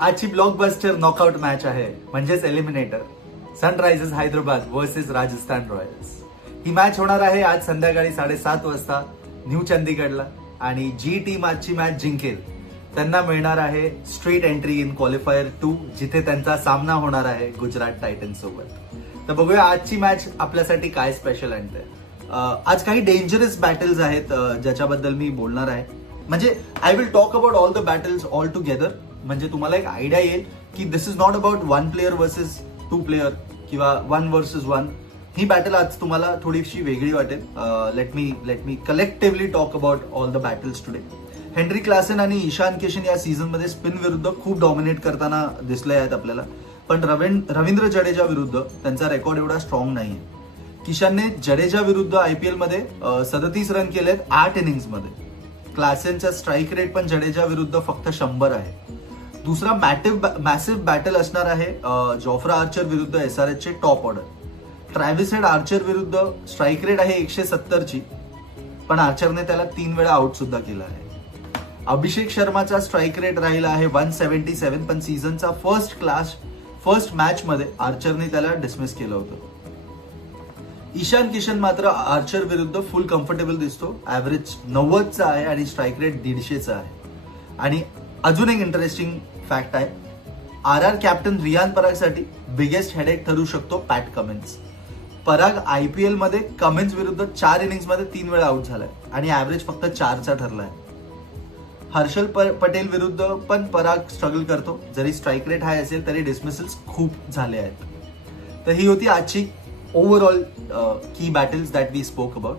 आजची blockbuster knockout match आहे म्हणजेच eliminator, Sunrisers Hyderabad versus Rajasthan Royals. ही मॅच होणार आहे आज संध्याकाळी 7:30 वाजता न्यू चंदीगडला. आणि जी टीम आजची मॅच जिंकेल त्यांना मिळणार आहे स्ट्रेट एंट्री इन क्वालिफायर 2, जिथे त्यांचा सामना होणार आहे गुजरात टायटन्स सोबत. तर बघूया आजची मॅच आपल्यासाठी काय स्पेशल आणते. आज काही डेंजरस बॅटल्स आहेत ज्याच्याबद्दल मी बोलणार आहे. म्हणजे I will talk about all the battles all together. म्हणजे तुम्हाला एक आयडिया येईल की this is not about 1 player versus 2 player किंवा 1 वर्सेस 1. ही बॅटल आज तुम्हाला थोडीशी वेगळी वाटेल. Let me collectively talk about all the battles today. Henry Klaasen आणि ईशान किशन या सीझन मध्ये स्पिन विरुद्ध खूप डॉमिनेट करताना दिसले आहेत आपल्याला. पण रवींद्र जडेजा विरुद्ध त्यांचा रेकॉर्ड एवढा स्ट्रॉंग नाहीये. किशनने जडेजा विरुद्ध आयपीएल मध्ये 37 रन केलेत 8 इनिंग्स मध्ये. क्लासेनचा स्ट्राईक रेट पण जडेजा विरुद्ध फक्त 100 आहे. दुसरा मॅसिव्ह बॅटल असणार आहे जॉफ्रा आर्चर विरुद्ध SRH चे top order. Travis head Archer विरुद्ध स्ट्राईक रेट आहे 170 ची, पण आर्चरने त्याला 3 वेळा आउट सुद्धा केला आहे. अभिषेक शर्माचा स्ट्राईक रेट राहिला आहे 177, पण सीझनचा फर्स्ट मॅच मध्ये आर्चरने त्याला डिसमिस केलं होतं. ईशान किशन मात्र आर्चर विरुद्ध फुल कम्फर्टेबल दिसतो. ऍव्हरेज 90चा आहे आणि स्ट्राईक रेट 150चा आहे. आणि अजून एक इंटरेस्टिंग फॅक्ट आहे, RR कॅप्टन रियान परागसाठी बिगेस्ट हेडेक ठरू शकतो पॅट कमिन्स. पराग आयपीएल मध्ये कमिन्स विरुद्ध 4 इनिंग्स मध्ये 3 वेळा आउट झालाय आणि ऍव्हरेज फक्त 4चा ठरलाय. हर्षल पटेल विरुद्ध पण पराग स्ट्रगल करतो. जरी स्ट्राईक रेट हाय असेल तरी डिसमिसल्स खूप झाले आहेत. तर ही होती आजची ओव्हरऑल की battles that we spoke about.